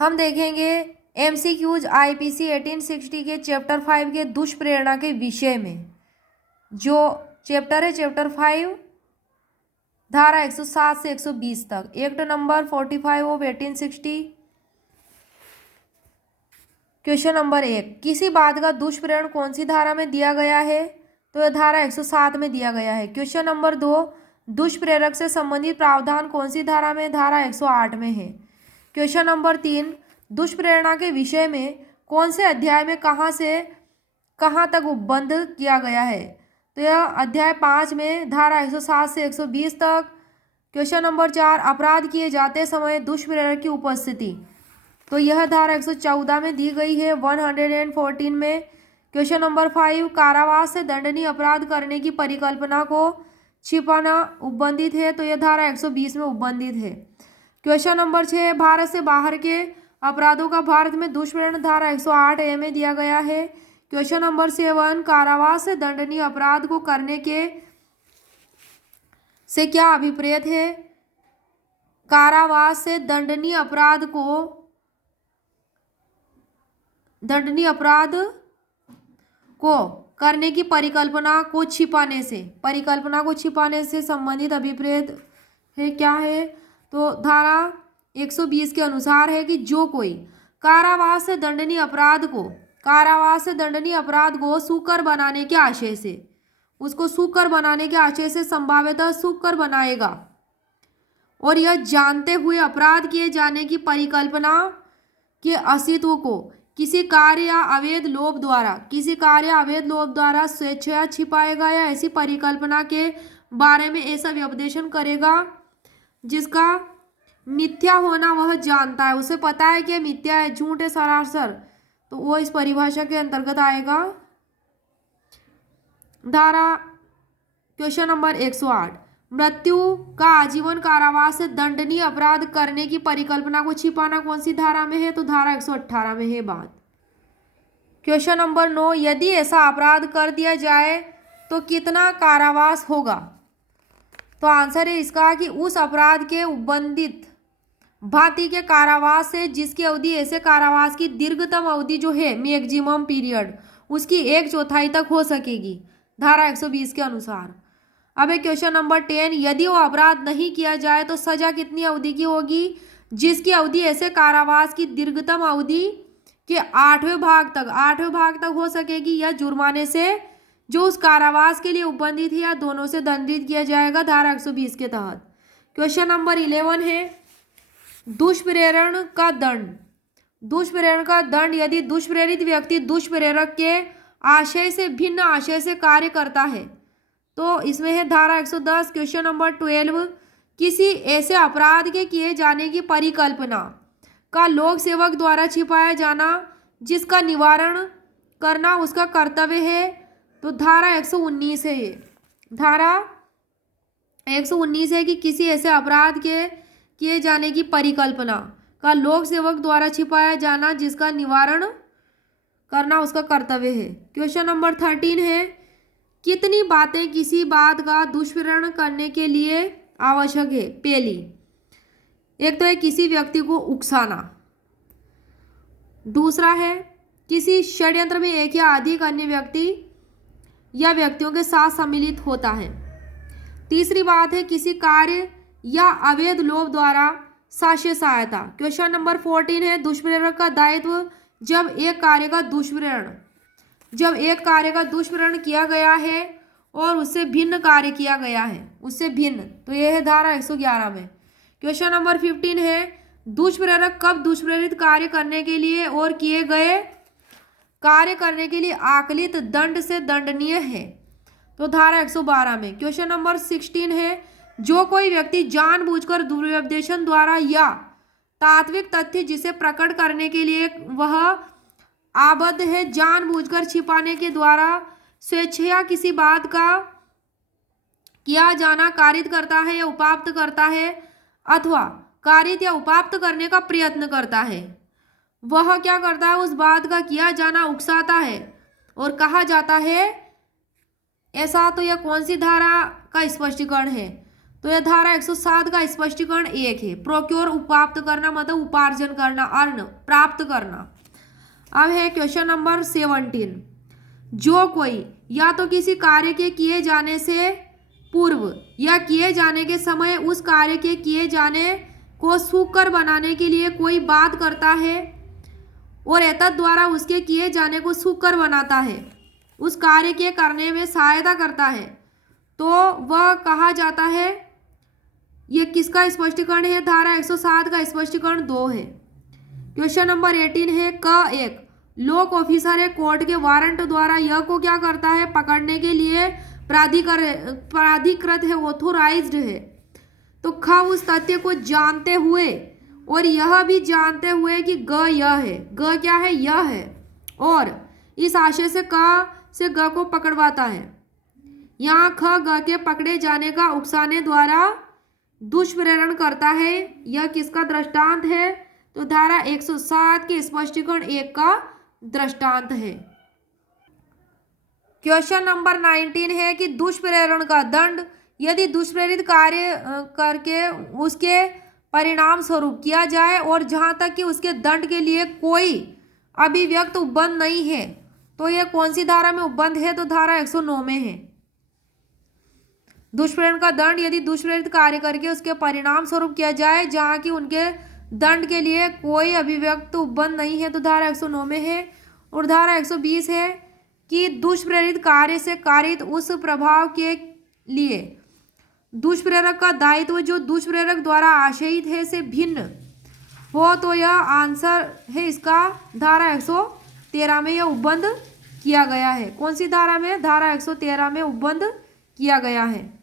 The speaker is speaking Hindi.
हम देखेंगे MCQs IPC 1860 के चैप्टर 5 के दुष्प्रेरणा के विषय में। जो चैप्टर है चैप्टर 5 धारा 107 से 120 तक, act number 45 of 1860। Question number 1, किसी बात का दुष्प्रेरण कौन सी धारा में दिया गया है? तो यह धारा 107 में दिया गया है। क्वेश्चन नंबर 2, दुष्प्रेरक से संबंधित प्रावधान कौन सी धारा में? धारा 108 में है। क्वेश्चन नंबर 3, दुष्प्रेरणा के विषय में कौन से अध्याय में कहाँ से कहाँ तक उपबंध किया गया है? तो यह अध्याय 5 में धारा 107 से 120 तक। क्वेश्चन नंबर 4, अपराध किए जाते समय दुष्प्रेरक की उपस्थिति, तो यह धारा 114 में दी गई है, 114 में। क्वेश्चन नंबर 5, कारावास से दंडनीय अपराध करने की परिकल्पना को छिपाना उपबंधित है, तो यह धारा 120 में उपबंधित है। क्वेश्चन नंबर 6, भारत से बाहर के अपराधों का भारत में दुष्प्रेरण धारा 108A में दिया गया है। क्वेश्चन नंबर 7, कारावास से दंडनीय अपराध को करने के से क्या अभिप्रेत है? कारावास से दंडनीय अपराध को करने की परिकल्पना को छिपाने से संबंधित अभिप्रेत है क्या है? तो धारा 120 के अनुसार है कि जो कोई कारावास से दंडनीय अपराध को सुकर बनाने के आशय से, उसको सुकर बनाने के आशय से संभाव्यतः सुकर बनाएगा और यह जानते हुए अपराध किए जाने की परिकल्पना के अस्तित्व को किसी कार्य या अवैध लोभ द्वारा स्वेच्छया छिपाएगा या ऐसी परिकल्पना के बारे में ऐसा व्यपदेशन करेगा जिसका मिथ्या होना वह जानता है, उसे पता है कि मिथ्या है, झूठ है सरासर, तो वो इस परिभाषा के अंतर्गत आएगा। धारा क्वेश्चन नंबर 108, मृत्यु का आजीवन कारावास से दंडनीय अपराध करने की परिकल्पना को छिपाना कौन सी धारा में है? तो धारा 118 में है बात। क्वेश्चन नंबर 9, यदि ऐसा अपराध कर दिया जाए तो कितना कारावास होगा? तो आंसर है इसका कि उस अपराध के उपबंधित भांति के कारावास से जिसकी अवधि ऐसे कारावास की दीर्घतम अवधि जो है मैक्सिमम पीरियड उसकी 1/4 तक हो सकेगी, धारा 120 के अनुसार। अब है क्वेश्चन नंबर 10, यदि वो अपराध नहीं किया जाए तो सजा कितनी अवधि की होगी? जिसकी अवधि ऐसे कारावास की दीर्घतम अवधि के 8वें भाग तक हो सकेगी या जुर्माने से जो उस कारावास के लिए उपबंधित है या दोनों से दंडित किया जाएगा, धारा 120 के तहत। क्वेश्चन नंबर 11 है दुष्प्रेरण का दंड यदि दुष्प्रेरित व्यक्ति दुष्प्रेरक के आशय से भिन्न आशय से कार्य करता है, तो इसमें है धारा 110। क्वेश्चन नंबर 12, किसी ऐसे अपराध के किए जाने की परिकल्पना का लोक सेवक द्वारा छिपाया जाना जिसका निवारण करना उसका कर्तव्य है, तो धारा 119 है। ये धारा 119 है कि किसी ऐसे अपराध के किए जाने की परिकल्पना का लोक सेवक द्वारा छिपाया जाना जिसका निवारण करना उसका कर्तव्य है। क्वेश्चन नंबर 13 है कितनी बातें किसी बात का दुष्प्रेरण करने के लिए आवश्यक है? पहली, एक तो है किसी व्यक्ति को उकसाना, दूसरा है किसी षड्यंत्र में एक या अधिक अन्य व्यक्ति या व्यक्तियों के साथ सम्मिलित होता है, तीसरी बात है किसी कार्य या अवैध लोभ द्वारा साक्ष्य सहायता। क्वेश्चन नंबर 14 है दुष्प्रेरक का दायित्व जब एक कार्य का दुष्प्रेरण किया गया है और उससे भिन्न कार्य किया गया है, तो यह है धारा 111 में। क्वेश्चन नंबर 15 है दुष्प्रेरक कब दुष्प्रेरित कार्य करने के लिए और किए गए कार्य करने के लिए आकलित दंड से दंडनीय है, तो धारा 112 में। क्वेश्चन नंबर 16 है जो कोई व्यक्ति जानबूझकर दुर्व्यपदेशन द्वारा या तात्विक तथ्य जिसे प्रकट करने के लिए वह आबद्ध है जानबूझकर छिपाने के द्वारा स्वेच्छया किसी बात का किया जाना कारित करता है या उपाप्त करता है अथवा कारित या उपाप्त करने का प्रयत्न करता है, वह क्या करता है? उस बात का किया जाना उकसाता है और कहा जाता है ऐसा। तो यह कौन सी धारा का स्पष्टीकरण है? तो यह धारा 107 का स्पष्टीकरण 1 है। प्रोक्योर उपाप्त करना मतलब उपार्जन करना, अर्न प्राप्त करना। अब है क्वेश्चन नंबर 17। जो कोई या तो किसी कार्य के किए जाने से पूर्व या किए जाने के समय उस कार्य के किए जाने को सुकर बनाने के लिए कोई बात करता है और एतद द्वारा उसके किए जाने को सुकर बनाता है, उस कार्य के करने में सहायता करता है, तो वह कहा जाता है। ये किसका स्पष्टीकरण है? धारा 107 का स्पष्टीकरण 2 है। क्वेश्चन नंबर 18 है क एक लोक ऑफिसर है कोर्ट के वारंट द्वारा यह को क्या करता है? पकड़ने के लिए प्राधिकृत है, ऑथोराइज्ड है। तो ख उस तथ्य को जानते हुए और यह भी जानते हुए कि ग यह है, ग क्या है? यह है, और इस आशय से क से ग को पकड़वाता है। यहाँ ख ग के पकड़े जाने का उकसाने द्वारा दुष्प्रेरण करता है। यह किसका दृष्टांत है? तो धारा 107 के स्पष्टीकरण 1 का दृष्टांत है। क्वेश्चन नंबर 19 है कि दुष्प्रेरण का दंड यदि दुष्प्रेरित कार्य करके उसके परिणाम स्वरूप किया जाए और जहां तक कि उसके दंड के लिए कोई अभिव्यक्त उपबंध नहीं है, तो यह कौन सी धारा में उपबंध है? तो धारा 109 में है। दुष्प्रेरण का दंड यदि दुष्प्रेरित कार्य करके उसके परिणाम स्वरूप किया जाए जहां की उनके दंड के लिए कोई अभिव्यक्त उपबंध नहीं है, तो धारा 109 में है। और धारा 120 है कि दुष्प्रेरित कार्य से कारित उस प्रभाव के लिए दुष्प्रेरक का दायित्व जो दुष्प्रेरक द्वारा आशयित है से भिन्न हो, तो यह आंसर है इसका धारा 113 में यह उपबंध किया गया है। कौन सी धारा में? धारा 113 में उपबंध किया गया है।